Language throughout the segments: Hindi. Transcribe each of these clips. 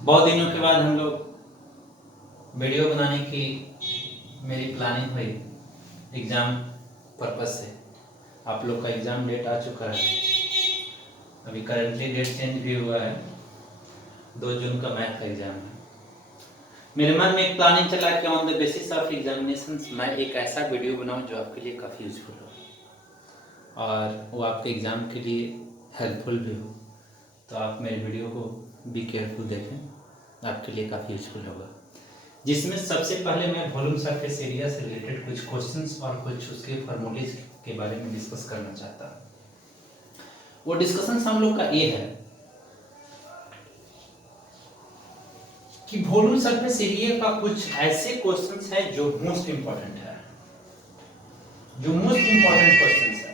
बहुत दिनों के बाद हम लोग वीडियो बनाने की मेरी प्लानिंग हुई एग्ज़ाम पर्पज़ से। आप लोग का एग्ज़ाम डेट आ चुका है, अभी करंटली डेट चेंज भी हुआ है। 2 जून का मैथ का एग्ज़ाम है। मेरे मन में एक प्लानिंग चला कि on the basis of examinations मैं एक ऐसा वीडियो बनाऊं जो आपके लिए काफ़ी यूजफुल हो और वो आपके एग्ज़ाम के लिए हेल्पफुल भी हो। तो आप मेरे वीडियो को बी केयरफुल देखें, आपके लिए काफ़ी यूजफुल होगा। जिसमें सबसे पहले मैं वॉल्यूम सरफेस एरिया से रिलेटेड कुछ क्वेश्चंस और कुछ उसके फॉर्मूलेज के बारे में डिस्कस करना चाहता हूँ। वो डिस्कशन हम लोग का ये है कि वॉल्यूम सरफेस एरिया का कुछ ऐसे क्वेश्चंस है जो मोस्ट इंपॉर्टेंट है, जो मोस्ट इंपॉर्टेंट क्वेश्चंस है।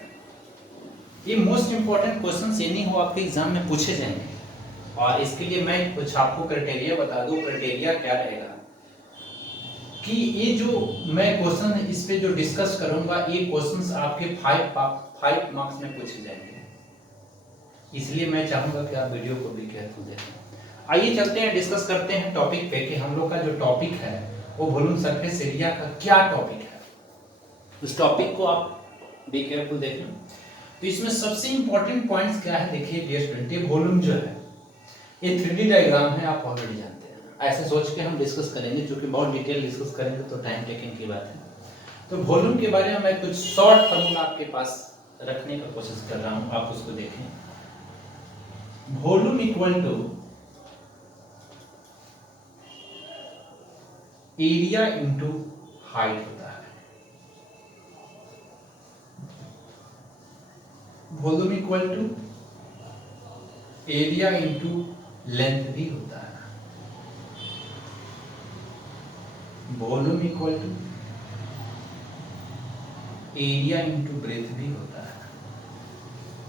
ये मोस्ट इंपॉर्टेंट क्वेश्चंस ये नहीं हो आपके एग्जाम में पूछे जाएंगे, और इसके लिए मैं कुछ आपको क्राइटेरिया बता दूं। क्राइटेरिया क्या रहेगा कि ये जो मैं क्वेश्चन इस पे जो डिस्कस करूंगा, ये क्वेश्चंस आपके 5 मार्क्स में पूछे जाएंगे। इसलिए मैं चाहूंगा कि आप वीडियो को भी केयरफुल देखें। आइए चलते हैं, डिस्कस करते हैं टॉपिक पे कि हम लोग का जो टॉपिक है वो वॉल्यूम सरफेस एरिया का क्या टॉपिक है। उस टॉपिक को आप बी केयरफुल देखें। तो इसमें सबसे इंपॉर्टेंट पॉइंट्स क्या है, देखिए डियर स्टूडेंट, ये वॉल्यूम जो है ये 3D डायग्राम है, आप ऑलरेडी जानते हैं। ऐसे सोच के हम डिस्कस करेंगे, क्योंकि बहुत डिटेल डिस्कस करेंगे तो टाइम टेकिंग की बात है। तो वॉल्यूम के बारे में मैं कुछ शॉर्ट फार्मूला आपके पास रखने का कोशिश कर रहा हूं, आप उसको देखें। Volume equal to area into height होता है। Volume equal to area into length भी होता है। Volume equal to area into breadth भी होता है।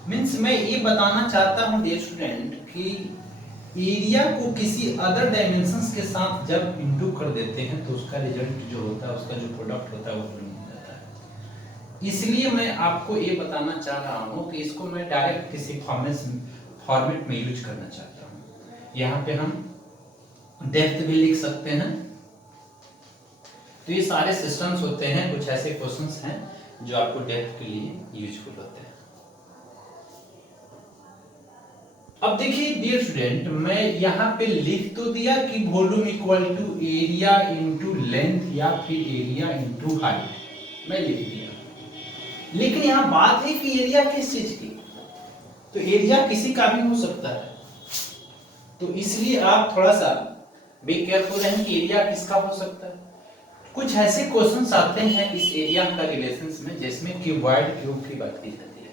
मीन्स मैं ये बताना चाहता हूं डियर स्टूडेंट कि एरिया को किसी अदर डायमेंशंस के साथ जब इंटू कर देते हैं तो उसका रिजल्ट जो होता है, उसका जो प्रोडक्ट होता है वो वॉल्यूम हो जाता है। इसलिए मैं आपको ये बताना चाह रहा हूं कि इसको मैं डायरेक्ट किसी फॉर्मेट में यूज करना चाहता हूं। यहाँ पे हम डेप्थ भी लिख सकते हैं। तो ये सारे सिस्टम्स होते हैं, कुछ ऐसे क्वेश्चंस हैं जो आपको डेप्थ के लिए यूजफुल होते हैं। अब देखिए डियर स्टूडेंट, मैं यहाँ पे लिख तो दिया कि volume equal to area into length या फिर एरिया इंटू हाइट, मैं लिख दिया। लेकिन यहाँ बात है कि एरिया किस चीज की, तो एरिया किसी का भी हो सकता है। तो इसलिए आप थोड़ा सा बी केयरफुल रहें कि एरिया किसका हो सकता है। कुछ ऐसे क्वेश्चंस आते हैं इस एरिया का रिलेशंस में, जिसमें क्यूबॉइड क्यूब की बात की जाती है।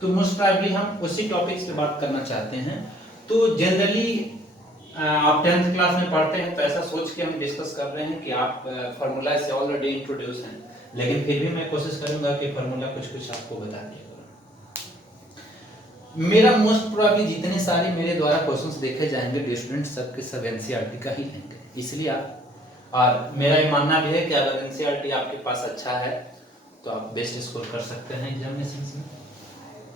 तो मोस्ट प्रोबेबली हम उसी टॉपिक्स पे बात करना चाहते हैं। तो जनरली आप 10th क्लास में पढ़ते हैं तो ऐसा सोच के हम डिस्कस कर रहे हैं कि आप फार्मूला से ऑलरेडी इंट्रोड्यूस हैं, लेकिन फिर भी मैं कोशिश करूंगा कि फार्मूला कुछ आपको बता दिया। मेरा मोस्ट प्रोबेबली जितने सारे मेरे द्वारा क्वेश्चंस देखे जाएंगे डियर स्टूडेंट, सबके सब एनसीईआरटी का ही लेंगे। इसलिए आप, और मेरा ये मानना भी है कि अगर एनसीईआरटी आपके पास अच्छा है तो आप बेस्ट स्कोर कर सकते हैं एग्जामिनेशन में।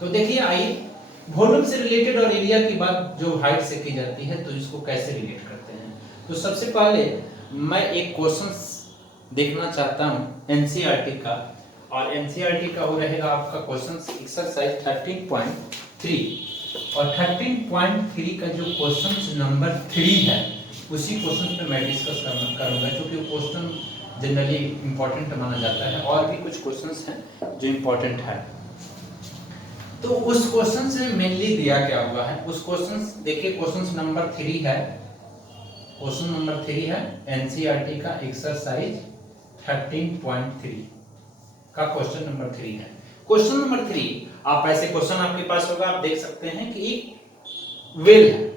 तो देखिए, आइए वॉल्यूम से रिलेटेड और एरिया की बात जो हाइट से की जाती है, तो इसको कैसे रिलेट करते हैं। तो सबसे पहले मैं एक क्वेश्चन देखना चाहता हूं एनसीईआरटी का, और एनसीईआरटी का वो रहेगा आपका क्वेश्चन एक्सरसाइज 13.3, और 13.3 का जो क्वेश्चन नंबर 3 है उसी क्वेश्चन पे मैं डिस्कस करूंगा, क्योंकि क्वेश्चन जनरली इंपॉर्टेंट माना जाता है। और भी कुछ क्वेश्चंस हैं जो इंपॉर्टेंट है। तो उस क्वेश्चन से मेनली दिया क्या हुआ है, उस क्वेश्चन देखिए, क्वेश्चन नंबर 3 है, क्वेश्चन नंबर 3 है एनसीईआरटी का एक्सरसाइज 13.3 का क्वेश्चन नंबर 3 है। क्वेश्चन नंबर 3, आप ऐसे क्वेश्चन आपके पास होगा, आप देख सकते हैं कि एक वेल है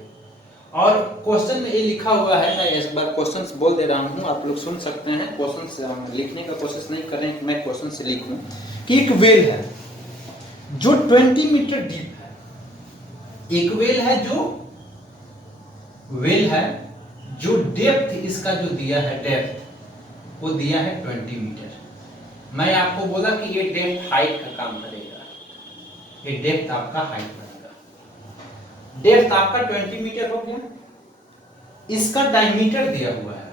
और क्वेश्चन में ये लिखा हुआ है। मैं एक बार क्वेश्चंस बोल दे रहा हूं, आप लोग सुन सकते हैं। क्वेश्चंस लिखने का कोशिश नहीं कर रहे हैं कि मैं क्वेश्चन से लिखूं कि एक वेल है जो 20 मीटर डीप है। एक वेल है जो डेप्थ इसका जो दिया है, डेप्थ वो दिया है 20 मीटर। मैं आपको बोला कि ये डेप्थ हाइट का काम करेगा, ये डेप्थ आपका हाइट बनेगा। डेप्थ आपका 20 मीटर हो गया। इसका डायमीटर दिया हुआ है,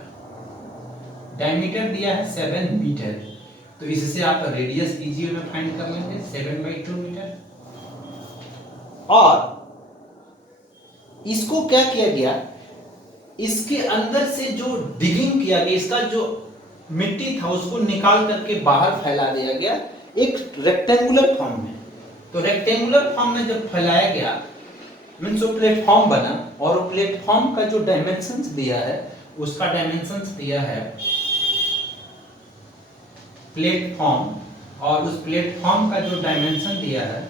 डायमीटर दिया है 7 मीटर, तो इससे आप रेडियस इजी में फाइंड कर लेंगे 7/2 मीटर। और इसको क्या किया गया, इसके अंदर से जो डिगिंग किया गया, इसका जो मिट्टी था उसको निकाल करके बाहर फैला दिया गया एक रेक्टेंगुलर फॉर्म में। तो रेक्टेंगुलर फॉर्म में जब फैलाया गया मीन्स वो प्लेटफॉर्म बना, और वो प्लेटफॉर्म का जो डायमेंशंस दिया है, उसका डायमेंशंस दिया है प्लेटफॉर्म, और उस प्लेटफॉर्म का जो डायमेंशन दिया है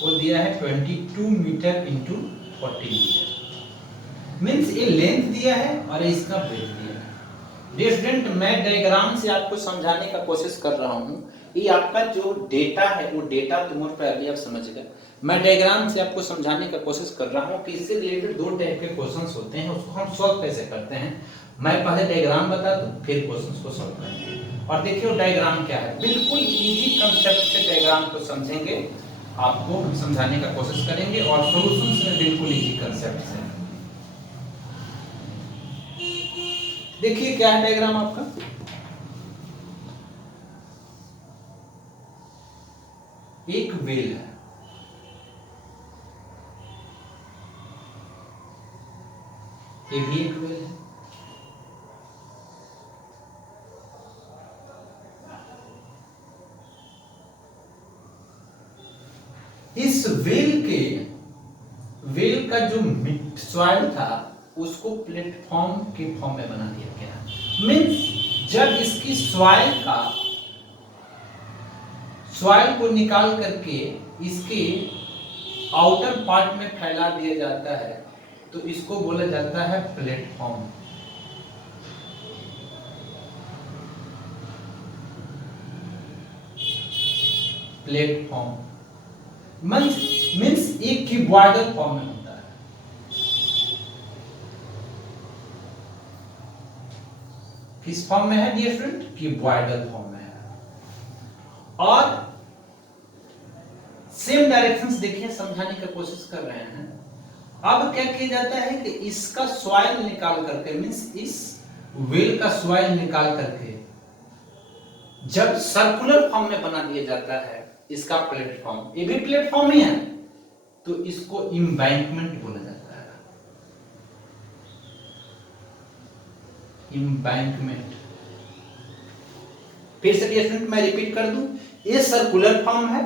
वो दिया है 22 मीटर इंटू 40 मीटर, मीन्स ये लेंथ दिया है और इसका ब्रेथ दिया है। डियर स्टूडेंट, मैं डायग्राम से आपको समझाने का कोशिश कर रहा हूँ। ये आपका जो डेटा है वो डेटा तुम और अभी आप समझ गए। मैं डायग्राम से आपको समझाने का कोशिश कर रहा हूँ कि इससे रिलेटेड दो टाइप के क्वेश्चंस होते हैं, उसको हम सॉल्व कैसे करते हैं। मैं पहले डायग्राम बता दूं, फिर क्वेश्चंस को सॉल्व करेंगे। और देखिए डायग्राम क्या है, बिल्कुल इजी कंसेप्ट से डायग्राम को समझेंगे, आपको समझाने का कोशिश करेंगे, और सॉल्यूशंस में बिल्कुल इजी कंसेप्ट से। देखिए क्या है डायग्राम आपका, एक वेल है, ये भी एक वेल है, इस वेल का जो सॉइल था उसको प्लेटफॉर्म के फॉर्म में बना दिया गया। मीन्स जब इसकी सॉइल को निकाल करके इसके आउटर पार्ट में फैला दिया जाता है तो इसको बोला जाता है प्लेटफॉर्म। प्लेटफॉर्म मीन्स एक क्यूबॉइडल फॉर्म में होता है। किस फॉर्म में है डियर स्टूडेंट, क्यूबॉइडल फॉर्म में है। और सेम डायरेक्शंस देखिए, समझाने की कोशिश कर रहे हैं। अब क्या किया जाता है कि इसका सॉइल निकाल करके मीन्स इस वेल का सॉइल निकाल करके जब सर्कुलर फॉर्म में बना दिया जाता है इसका प्लेटफॉर्म, ये भी प्लेटफॉर्म ही है, तो इसको एम्बैंकमेंट बोला जाता है। एम्बैंकमेंट। फिर से स्टूडेंट मैं रिपीट कर दूं, ये सर्कुलर फॉर्म है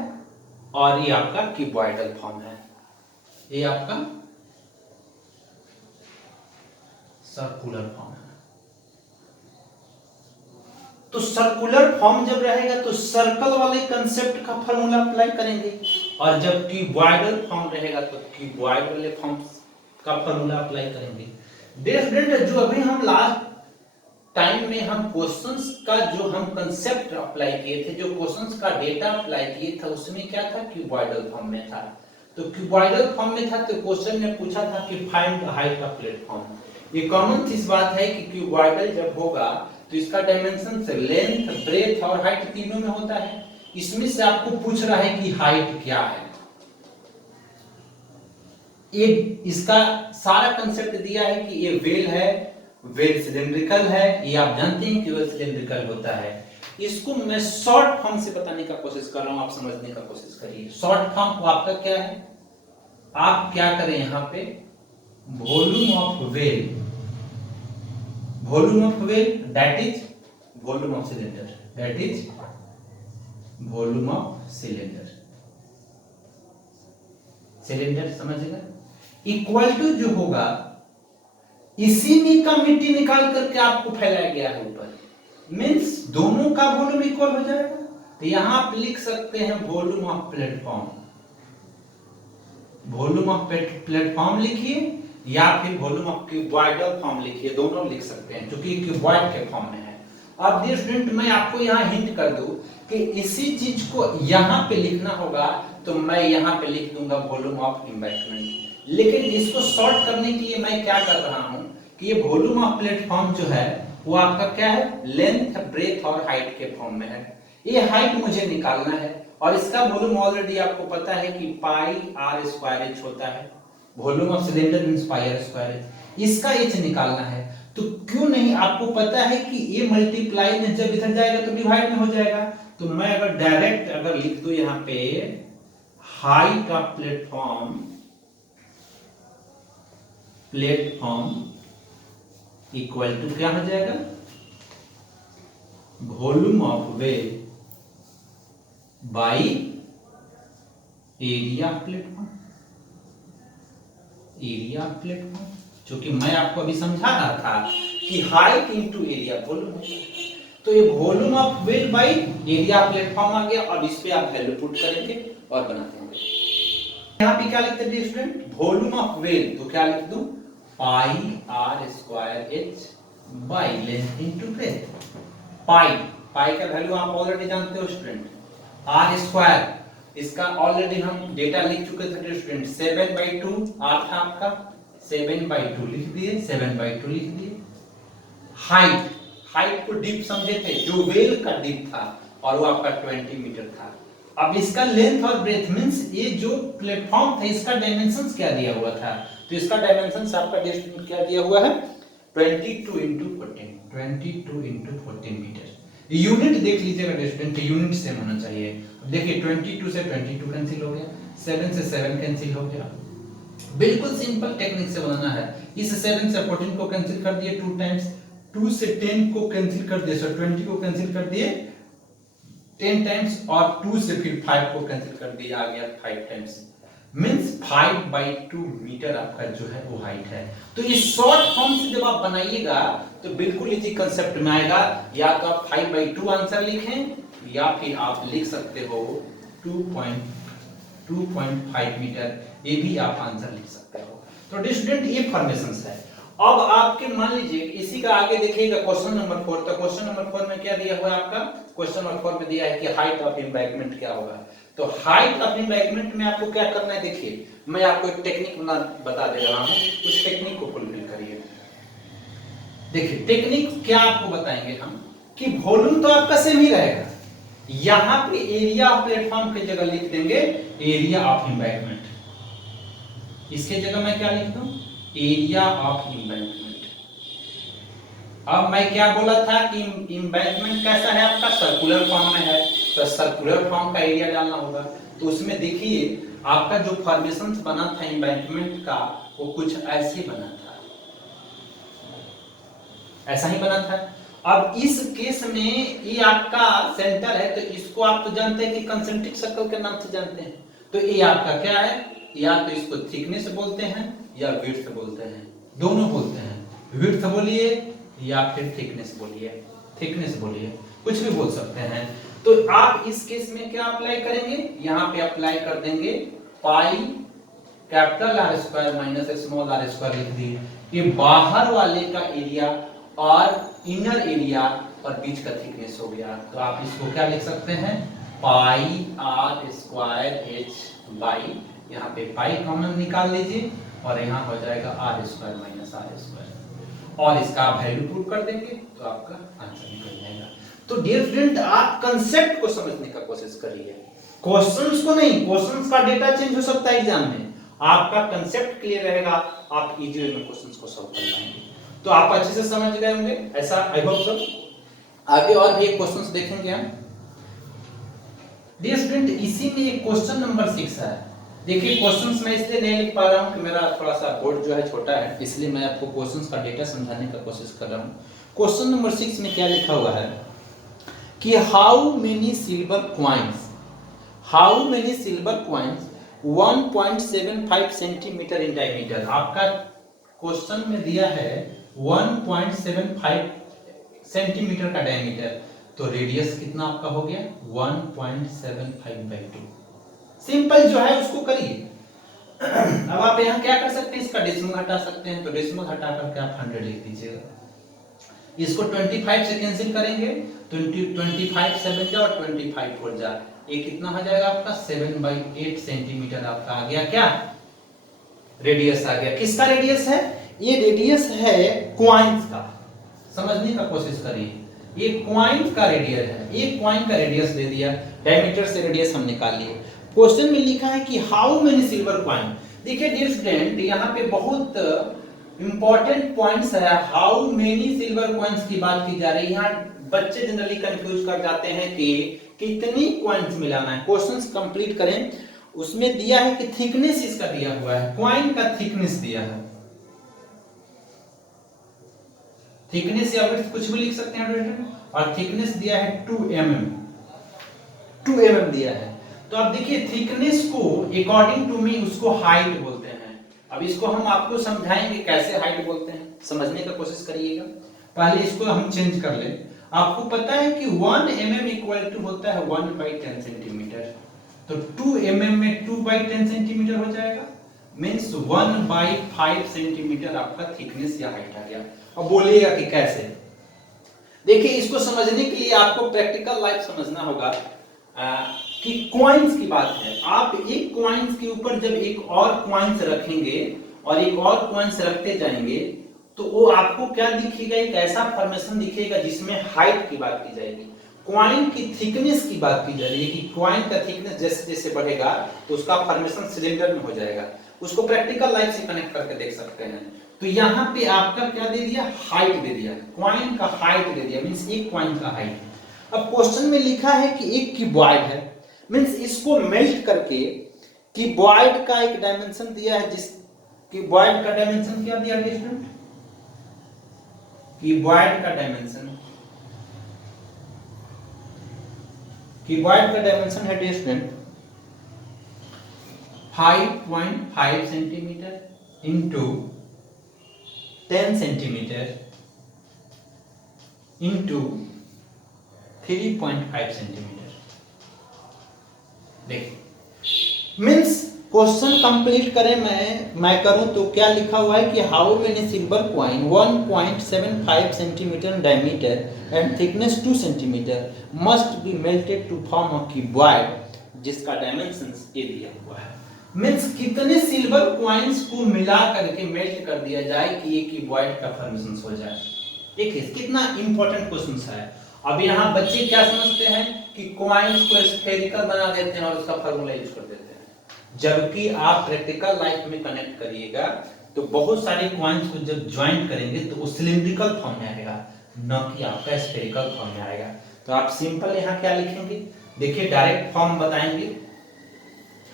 और ये आपका क्यूबॉइडल फॉर्म है। ये आपका सर्कुलर फॉर्म है। तो सर्कुलर फॉर्म जब रहेगा तो सर्कल वाले कंसेप्ट का फार्मूला अप्लाई करेंगे, और जब क्यूबॉइडल फॉर्म रहेगा तो क्यूबॉइड वाले फॉर्म का फार्मूला अप्लाई करेंगे। डियर स्टूडेंट, जो अभी हम लास्ट टाइम में हम क्वेश्चंस का जो हम कंसेप्ट अप्लाई किए थे, जो क्वेश्चंस का डेटा अप्लाई किए थे, उसमें क्या था, क्यूबॉइडल फॉर्म में था। तो क्यूबॉइडल फॉर्म में था तो क्वेश्चन में पूछा था कि find the height of platform. ये कॉमन चीज बात है कि क्यूबॉइडल जब होगा तो इसका डायमेंशन से लेंथ, ब्रेथ और हाइट तीनों में होता है। इसमें से आपको पूछ रहा है कि हाइट क्या है। ये इसका सारा कंसेप्ट दिया है कि ये वेल है, वेल सिलेंड्रिकल है, ये आप जानते हैं कि वेल सिलेंड्रिकल होता है। इसको मैं शॉर्ट फॉर्म से बताने का कोशिश कर रहा हूं, आप समझने का कोशिश करिए। शॉर्ट फॉर्म को आपका क्या है, आप क्या करें यहां पे, volume of well, volume of well that is volume of cylinder, that is volume of cylinder. Cylinder समझेगा, इक्वल टू जो होगा इसी में का मिट्टी निकाल करके आपको फैलाया गया है ऊपर, मींस दोनों का वॉल्यूम इक्वल हो जाएगा। तो यहां आप लिख सकते हैं volume of platform, volume of platform लिखिए या फिर वॉल्यूम ऑफ क्यूबॉइडल फॉर्म लिखिए, दोनों लिख सकते हैं क्योंकि क्यूबॉइड के फॉर्म में है। अब डियर स्टूडेंट, मैं आपको यहां हिंट कर दूं कि इसी चीज को यहां पे लिखना होगा तो मैं यहां पे लिख दूंगा वॉल्यूम ऑफ एम्बैंकमेंट। लेकिन इसको शॉर्ट करने के लिए मैं क्या कर रहा हूं कि ये वॉल्यूम ऑफ प्लेटफॉर्म जो है वो आपका क्या है, लेंथ, ब्रेथ और हाइट के फॉर्म में है। ये हाइट मुझे निकालना है और इसका वॉल्यूम ऑलरेडी आपको पता है कि पाई r स्क्वायर h होता है। Volume of cylinder means pi r square h. इसका एच निकालना है, तो क्यों नहीं, आपको पता है कि ये मल्टीप्लाई में जब इधर जाएगा तो डिवाइड में हो जाएगा। तो मैं अगर डायरेक्ट अगर लिख दूं यहां पे height of platform equal to क्या हो जाएगा, volume of well by area platform. Area platform, क्योंकि मैं आपको अभी समझा रहा था कि हाइट इनटू एरिया वॉल्यूम होता है, तो ये volume of well by area platform आ गया। अब इस पे आप वैल्यू पुट करेंगे और बनाते हैं। यहाँ पे क्या लिखते हैं स्टूडेंट, वॉल्यूम ऑफ वेल, तो क्या लिख दूं, pi r square h by length into breadth. Pi का वैल्यू आप ऑलरेडी जानते हो स्टूडेंट, आर स्क्वायर, इसका ऑलरेडी हम डेटा लिख चुके थे स्टूडेंट, 7/2 आर था आपका, 7/2 लिख दिए, 7/2 लिख दिए। हाइट को डीप समझे थे, जो वेल का डीप था और वो आपका 20 मीटर था। अब इसका लेंथ और ब्रेथ मींस ये जो प्लेटफॉर्म था इसका डायमेंशंस क्या दिया हुआ था, तो इसका डायमेंशंस आपका स्टूडेंट क्या दिया हुआ है, 22 × 14, 22 × 14 मीटर। यूनिट देख लीजिएगा स्टूडेंट, यूनिट सेम होना चाहिए। देखिए 22 से 22 कैंसिल हो गया, 7 से 7 कैंसिल हो गया। बिल्कुल सिंपल टेक्निक से बनाना है। इस 7 से 14 को कैंसिल कर दिए 2 टाइम्स, 2 से 10 को कैंसिल कर दिए, सर 20 को कैंसिल कर दिए 10 टाइम्स, और 2 से फिर 5 को कैंसिल कर दिया, आ गया 5 टाइम्स, मींस 5/2 मीटर आपका जो है वो हाइट है। तो ये शॉर्ट फॉर्म से जब आप बनाइएगा तो बिल्कुल इसी कंसेप्ट में आएगा। या तो आप 5/2 आंसर लिखें, या फिर आप लिख सकते हो 2.5 मीटर, ये भी आप आंसर लिख सकते हो। तो स्टूडेंट ये फॉर्मेशंस है। अब आपके मान लीजिए इसी का आगे देखिएगा क्वेश्चन नंबर 4, तो क्वेश्चन नंबर 4 में क्या दिया हुआ है आपका, क्वेश्चन नंबर 4 में दिया है कि हाइट ऑफ एम्बैंकमेंट क्या होगा। तो हाइट ऑफ एम्बैंकमेंट में आपको क्या करना है, देखिए मैं आपको एक टेक्निक बता दे रहा हूं, उस टेक्निक को फुलफिल करिए। देखिए टेक्निक क्या आपको बताएंगे हम, कि वॉल्यूम तो आपका सेम ही रहेगा, यहां पे एरिया ऑफ प्लेटफॉर्म की जगह लिख देंगे एरिया ऑफ एम्बैंकमेंट। इसके जगह मैं क्या लिख दूं, एरिया ऑफ एम्बैंकमेंट। अब मैं क्या बोला था कि एम्बैंकमेंट कैसा है आपका, सर्कुलर फॉर्म में है, तो सर्कुलर फॉर्म का एरिया डालना होगा। तो उसमें देखिए आपका जो फॉर्मेशन बना था एम्बैंकमेंट का, वो कुछ ऐसे बना था, ऐसा ही बना था। अब इस केस में ये आपका सेंटर है, तो इसको आप तो जानते हैं कि कंसेंट्रिक सर्कल के नाम से जानते हैं। तो ये आपका क्या है, या तो इसको थिकनेस बोलते हैं या विड्थ बोलते हैं, दोनों बोलते हैं। विड्थ बोलिए या फिर थिकनेस बोलिए, थिकनेस बोलिए, कुछ भी बोल सकते हैं। तो आप इस केस में क्या अप्लाई करेंगे, यहां पे अप्लाई कर देंगे pi capital r square minus small r square लिख दिए। ये बाहर वाले का एरिया और इनर एरिया और बीच का थिकनेस हो गया। तो आप इसको क्या लिख सकते हैं, पाई आर स्क्वायर एच बाई, यहाँ पे पाई कॉमन निकाल लीजिए और यहाँ हो जाएगा r square minus r square, और इसका वैल्यू पुट कर देंगे तो आपका आंसर निकल जाएगा। तो डियर स्टूडेंट आप कंसेप्ट को समझने का कोशिश करिए, क्वेश्चंस को नहीं, क्वेश्चंस का डेटा चेंज हो सकता है एग्जाम में, आपका कंसेप्ट क्लियर रहेगा, आप इजी वे में क्वेश्चंस को सॉल्व कर पाएंगे। तो आप अच्छे से समझ गए होंगे, ऐसा आई होप सो। आगे और भी एक क्वेश्चंस देखेंगे हम। डियर स्टूडेंट इसी में एक क्वेश्चन नंबर 6 है। देखिए क्वेश्चंस मैं इसलिए नहीं लिख पा रहा हूं कि मेरा थोड़ा सा बोर्ड जो है छोटा है, इसलिए मैं आपको क्वेश्चंस का डेटा समझाने का कोशिश कर रहा हूं। क्वेश्चन नंबर 6 में क्या लिखा हुआ है कि how many silver coins 1.75 centimetre in diameter. आपका क्वेश्चन में दिया है 1.75 सेंटीमीटर का डायमीटर, तो रेडियस कितना आपका हो गया 1.75/2। सिंपल जो है उसको करिए। अब आप यहाँ क्या कर सकते हैं, इसका डेसिमल हटा सकते हैं, तो डेसिमल हटा करके आप 100 लिख दीजिएगा। इसको 25 से कैंसिल करेंगे, 25 7 जा और 25 4 जा, ये कितना हो जाएगा आपका 7/8 सेंटीमीटर आपका आ गया, क्या रेडियस आ गया। किसका रेडियस है, ये रेडियस है क्वाइंस का, समझने का कोशिश करिए, ये क्वाइन का रेडियस है, ये क्वाइन का रेडियस दे दिया, डायमीटर से रेडियस हम निकाल लिए। क्वेश्चन में लिखा है कि हाउ मेनी सिल्वर कॉइन, देखिए डियर स्टूडेंट, यहाँ पे बहुत इंपॉर्टेंट पॉइंट्स है। हाउ मेनी सिल्वर कॉइन्स की बात की जा रही है। यहाँ बच्चे जनरली कंफ्यूज कर जाते हैं कि कितनी कॉइन्स मिलाना है। क्वेश्चंस कंप्लीट करें, उसमें दिया है कि थिकनेस इसका दिया हुआ है, कॉइन का थिकनेस दिया है, थिकनेस या विड्थ कुछ भी लिख सकते हैं, और थिकनेस दिया है 2 mm, 2 mm दिया है। तो अब देखिए थिकनेस को अकॉर्डिंग टू मी उसको हाइट बोलते हैं। अब इसको हम आपको समझाएंगे कैसे हाइट बोलते हैं, समझने का कोशिश करिएगा। पहले इसको हम चेंज कर ले। आपको पता है कि 1 mm इक्वल टू होता है 1/10 सेंटीमीटर, तो 2 mm में 2/10 सेंटीमीटर हो जाएगा, मींस 1/5 सेंटीमीटर आपका थिकनेस या हाइट आ गया। अब बोलिएगा कि कैसे। देखिए इसको समझने के लिए आपको प्रैक्टिकल लाइफ समझना होगा कि कॉइन्स की बात है। आप एक कॉइन्स के ऊपर जब एक और कॉइन्स रखेंगे और एक और कॉइन्स रखते जाएंगे तो वो आपको क्या दिखेगा, एक ऐसा फॉर्मेशन दिखेगा जिसमें हाइट की बात की जाएगी, कॉइन की थिकनेस की बात की जा रही है कि कॉइन का थिकनेस जैसे जैसे बढ़ेगा तो उसका फॉर्मेशन सिलेंडर में हो जाएगा। उसको प्रैक्टिकल लाइफ से कनेक्ट करके देख सकते हैं। तो यहाँ पे आपका क्या दे दिया, हाइट दे दिया, कॉइन का हाइट दे दिया, मींस एक कॉइन का हाइट। अब क्वेश्चन में लिखा है कि एक क्यूबॉइड है, मींस इसको मेल्ट करके क्यूबॉइड का एक डायमेंशन दिया है, जिस क्यूबॉइड का डायमेंशन क्या दिया स्टूडेंट, क्यूबॉइड का डायमेंशन, क्यूबॉइड का डायमेंशन है dear student 5.5 centimetre into 10 centimetre into 3.5 centimetre. देखिए मींस क्वेश्चन कंप्लीट करें, मैं करूं तो क्या लिखा हुआ है कि how many silver coin 1.75 centimetre diameter and thickness 2 centimetre must be melted to form a cuboid जिसका डायमेंशंस ए दिया हुआ है। मींस कितने सिल्वर कॉइन्स को मिला करके मेल्ट कर दिया जाए कि एक क्यूबॉइड का फॉर्मेशन हो जाए। देखिए कितना इंपॉर्टेंट क्वेश्चन है। अब यहाँ बच्चे क्या समझते हैं कि कॉइन्स को स्फेरिकल बना देते हैं और उसका फार्मूला यूज कर देते हैं, जबकि आप प्रैक्टिकल लाइफ में कनेक्ट करिएगा तो बहुत सारे कॉइन्स को जब ज्वाइन करेंगे तो वो सिलिंड्रिकल फॉर्म में आएगा, न कि आपका स्फेरिकल फॉर्म में आएगा। तो आप सिंपल यहाँ क्या लिखेंगे, देखिए डायरेक्ट फॉर्म बताएंगे,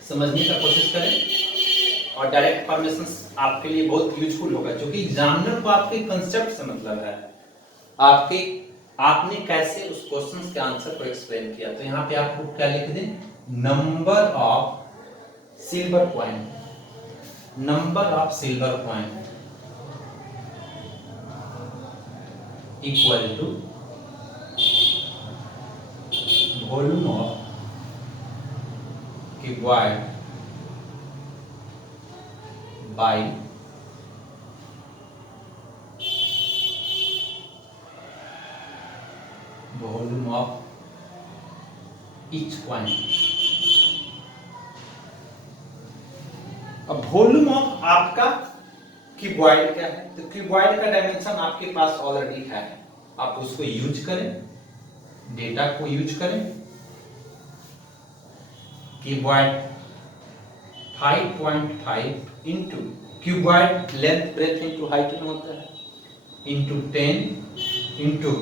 समझने का कोशिश करें, और डायरेक्ट फॉर्मेशंस आपके लिए बहुत यूजफुल होगा, क्योंकि एग्जामिनर को आपके कंसेप्ट से मतलब है, आपने कैसे उस क्वेश्चन के आंसर को एक्सप्लेन किया। तो यहाँ पे आपको क्या लिख दें, number of silver coin, number of silver coin equal to volume of cuboid by volume of each coin. अब वॉल्यूम ऑफ आपका क्यूबॉइड क्या है, तो क्यूबॉइड का डायमेंशन आपके पास ऑलरेडी है, आप उसको यूज करें, डेटा को यूज करें। Cuboid 5.5 into cuboid length breadth into height में होता है, into 10 into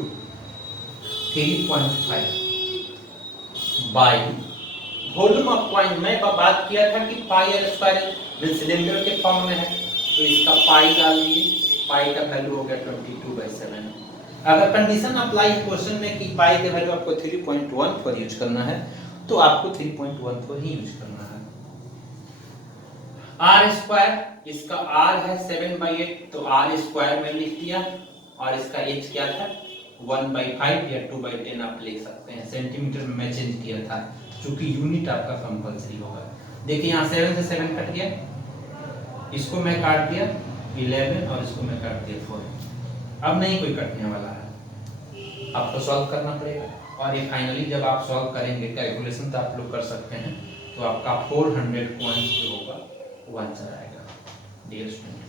3.5 by volume of coin. मैं बात किया था कि पाई आर स्क्वायर सिलेंडर के फॉर्म में है, तो इसका पाई डाल दिए, पाई का वैल्यू हो गया 22/7। अगर कंडीशन अप्लाई क्वेश्चन में कि पाई के वैल्यू आपको 3.14 यूज करना है तो आपको 3.14 ही यूज करना है। आर स्क्वायर, इसका आर है 7/8, तो आर स्क्वायर में लिख दिया, और इसका एच क्या था 1/5 या 2/10 आप लिख सकते हैं। सेंटीमीटर में मैं चेंज किया था क्योंकि यूनिट आपका कंपलसरी होगा। देखिए यहाँ 7 से 7 कट गया, इसको मैं काट दिया 11 और इसको मैं काट दिया 4। अब नहीं कोई कटने वाला है, आपको सॉल्व करना पड़ेगा। और ये फाइनली जब आप सॉल्व करेंगे, कैलकुलेशन तो आप लोग कर सकते हैं, तो आपका 400 कॉइंस जो होगा वो आंसर आएगा डियर स्टूडेंट।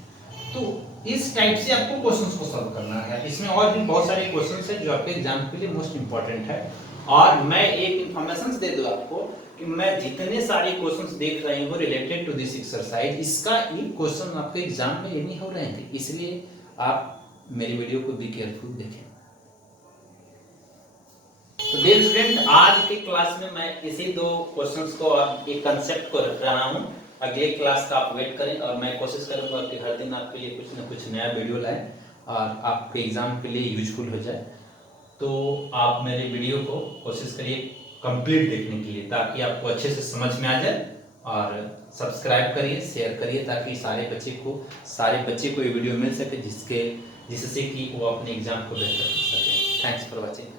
तो इस टाइप से आपको क्वेश्चंस को सॉल्व करना है। इसमें और भी बहुत सारे क्वेश्चंस हैं जो आपके एग्जाम के लिए मोस्ट इंपॉर्टेंट है, और मैं एक इंफॉर्मेशन दे दूं आपको कि मैं जितने सारे क्वेश्चंस देख रही हूँ रिलेटेड टू दिस एक्सरसाइज, इसका एक क्वेश्चन आपके एग्जाम में ये नहीं हो रहे थे, इसलिए आप मेरी वीडियो को भी केयरफुल देखें। तो डियर स्टूडेंट, आज के क्लास में मैं इसी दो क्वेश्चंस को और एक कंसेप्ट को रख रहा हूँ। अगले क्लास का आप वेट करें और मैं कोशिश करूंगा कि हर दिन आपके लिए कुछ ना कुछ नया वीडियो लाए और आपके एग्जाम के लिए यूजफुल हो जाए। तो आप मेरे वीडियो को कोशिश करिए कंप्लीट देखने के लिए, ताकि आपको अच्छे से समझ में आ जाए। और सब्सक्राइब करिए, शेयर करिए, ताकि सारे बच्चे को ये वीडियो मिल सके जिससे कि वो अपने एग्जाम को बेहतर कर सके। Thanks for watching.